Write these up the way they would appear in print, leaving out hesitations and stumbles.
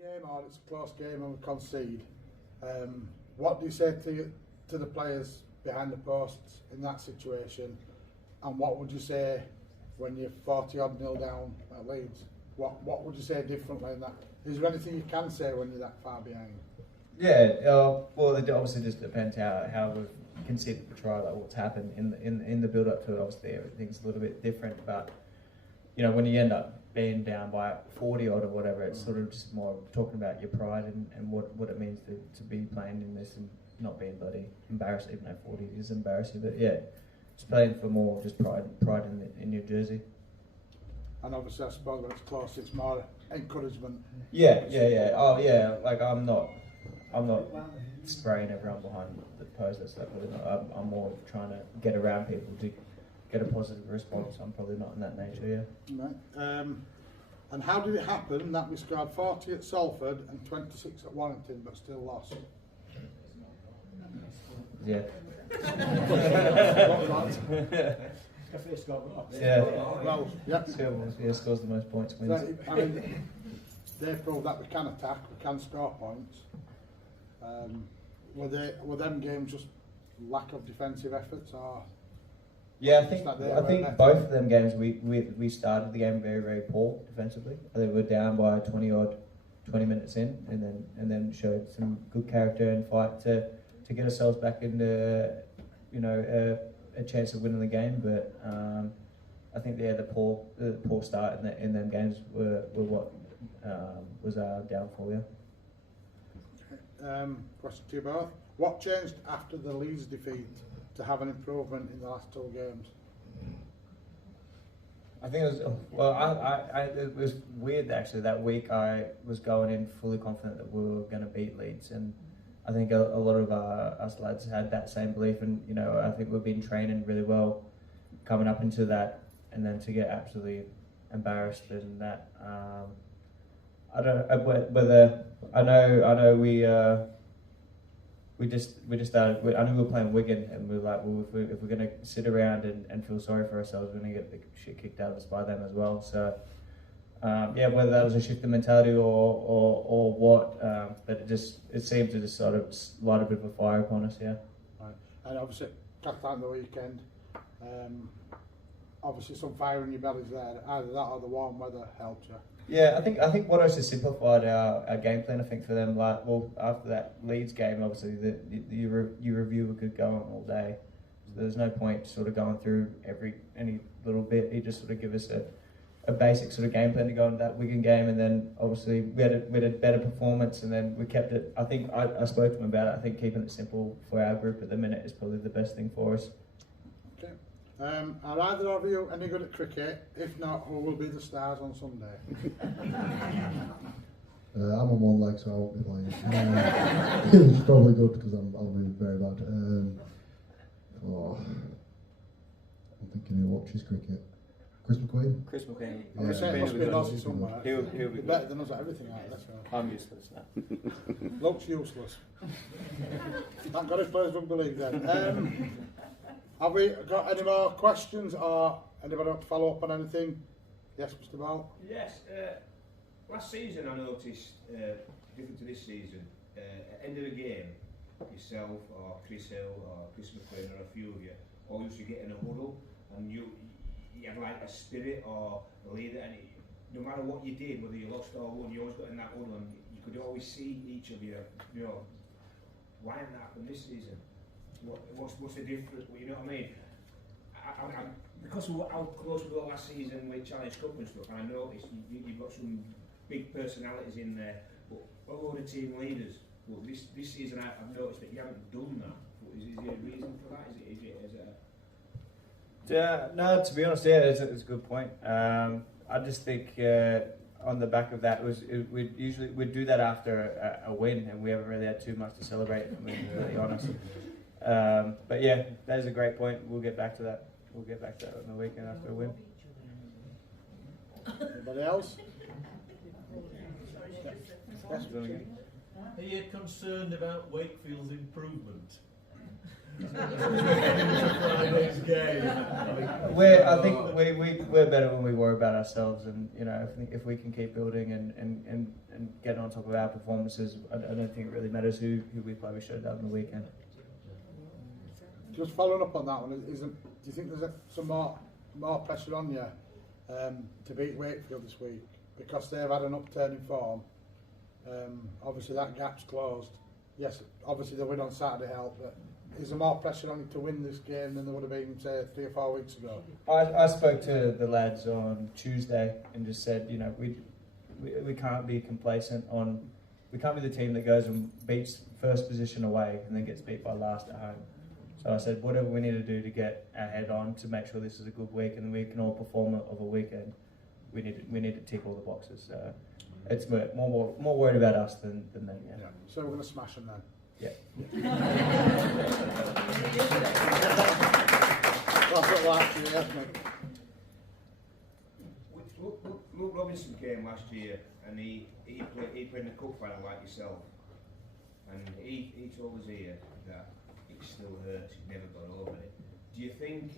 game or it's a close game and we concede, what do you say to the players behind the posts in that situation, and what would you say when you're 40-odd nil down at Leeds? What would you say differently in that? Is there anything you can say when you're that far behind? Yeah, well, it obviously just depends how we've conceded the try, like what's happened in the build-up to it. Obviously, everything's a little bit different, but you know, when you end up being down by 40-odd or whatever, it's sort of just more talking about your pride and what it means to be playing in this and not being bloody embarrassed, even though 40 is embarrassing. But yeah, just playing for more just pride in your jersey. And obviously, I suppose when it's close, it's more encouragement. Yeah. Oh yeah, like I'm not spraying everyone behind the post. That's definitely not. I'm more trying to get around people to get a positive response. I'm probably not in that nature, yeah. Right. And how did it happen that we scored 40 at Salford and 26 at Warrington but still lost? Yeah. Yeah. Well, yeah. Scores the most points, wins. I mean, they proved that we can attack, we can score points. Were them games just lack of defensive efforts, or? Yeah, I think both of them games we started the game very, very poor defensively. I think we were down by 20 minutes in, and then showed some good character and fight to get ourselves back into a chance of winning the game. But I think the poor start in them games were what was our downfall. Yeah. Question to you both. What changed after the Leeds defeat to have an improvement in the last 2 games? I think it was it was weird actually. That week I was going in fully confident that we were going to beat Leeds, and I think a lot of us lads had that same belief. And I think we've been training really well coming up into that, and then to get absolutely embarrassed and that. I don't know whether I know we just started. I knew we were playing Wigan, and we were like, well, if we're going to sit around and feel sorry for ourselves, we're going to get the shit kicked out of us by them as well. So whether that was a shift in mentality or what, but it seemed to just sort of light a bit of a fire upon us. Yeah. Right. And obviously, captain the weekend. Obviously, some fire in your bellies there. Either that or the warm weather helped you. Yeah, I think what also simplified our game plan. I think for them, after that Leeds game, obviously your review we could go on all day. So there's no point sort of going through any little bit. He just sort of give us a basic sort of game plan to go into that Wigan game, and then obviously we had a better performance, and then we kept it. I think I spoke to him about it. I think keeping it simple for our group at the minute is probably the best thing for us. Okay. Are either of you any good at cricket? If not, who will be the stars on Sunday? I'm on one leg, so I won't be playing. Which is probably good because I'll be very bad. I'm thinking who watches cricket. Chris McQueen? Chris McQueen. I'm going to say it must be an Aussie somewhere. He'll be better than us at everything like this. I'm useless now. Looks useless. Thank God he plays rugby league then. Have we got any more questions, or anybody want to follow up on anything? Yes, Mr. Ball? Yes, last season I noticed, different to this season, at the end of the game, yourself or Chris Hill or Chris McQueen or a few of you all used to get in a huddle, and you had like a spirit or a leader, and no matter what you did, whether you lost or won, you always got in that huddle, and you could always see each of you, why didn't that happen this season? What's the difference? You know what I mean? Because of how close we were last season with Challenge Cup and stuff, and I noticed you've got some big personalities in there, but all the team leaders. But this season I've noticed that you haven't done that. Is there a reason for that? Is it Yeah, no, to be honest, yeah, it's a good point. I just think on the back of that, we'd do that after a win, and we haven't really had too much to celebrate, if I'm being really honest. But yeah, that is a great point. We'll get back to that. We'll get back to that on the weekend after a win. Anybody else? Are you concerned about Wakefield's improvement? Friday's game. I think we're better when we worry about ourselves, and you know, if we can keep building and getting on top of our performances, I don't think it really matters who we play. We should have done on the weekend. Just following up on that one, do you think there's some more pressure on you to beat Wakefield this week because they've had an upturn in form? Obviously that gap's closed. Yes, obviously the win on Saturday helped, but is there more pressure on you to win this game than there would have been, say, 3 or 4 weeks ago? I spoke to the lads on Tuesday and just said, you know, we can't be complacent on. We can't be the team that goes and beats first position away and then gets beat by last at home. So I said, whatever we need to do to get our head on to make sure this is a good week and we can all perform of a weekend, we need to tick all the boxes. So it's more worried about us than them. Yeah. So we're going to smash them then. Yeah. That's what last year, isn't it? Luke Robinson came last year and he played in the cup final like yourself, and he told us here that it still hurts, he never got over it. Do you think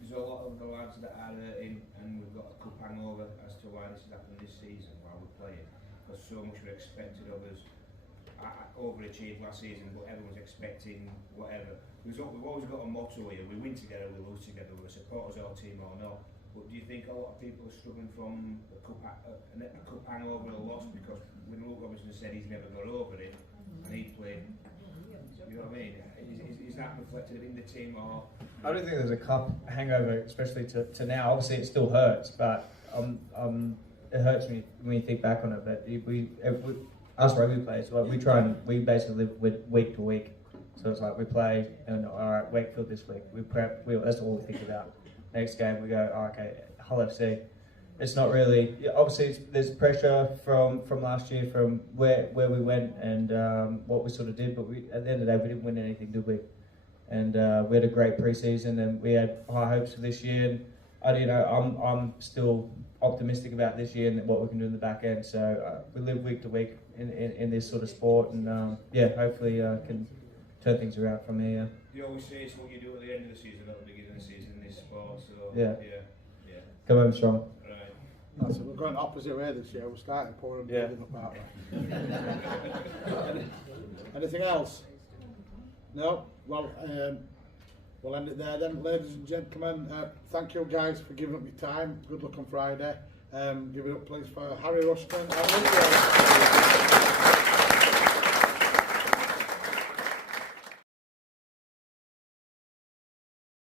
there's a lot of the lads that are hurting and we've got a cup hangover as to why this is happening this season while we're playing? Because so much were expected of us. I overachieved last season, but everyone's expecting whatever. We've always got a motto here: we win together, we lose together, we're supporters of our team or not. But do you think a lot of people are struggling from a cup hangover or loss? Because when Luke Robinson said he's never got over it, and he played, you know what I mean? Is that reflected in the team or? I don't think there's a cup hangover, especially to now. Obviously, it still hurts, but it hurts me when you think back on it. But us rugby players, like we basically live with week to week. So it's like we play, and all right, Wakefield this week. We prep. That's all we think about. Next game, we go, oh, okay, Hull FC. It's not really. Obviously, there's pressure from last year, from where we went and what we sort of did. But at the end of the day, we didn't win anything, did we? And we had a great pre-season, and we had high hopes for this year. And I'm still optimistic about this year and what we can do in the back end. So we live week to week in this sort of sport, and hopefully can turn things around from here. You always say it's what you do at the end of the season, not the beginning of the season in this sport. So Yeah. yeah. Come home strong. Right. That's it. We're going opposite way this year. We're starting poor and building up out there. Anything else? No? Well, we'll end it there then. Ladies and gentlemen, thank you guys for giving up your time. Good luck on Friday. Give it up please for Harry Rushton.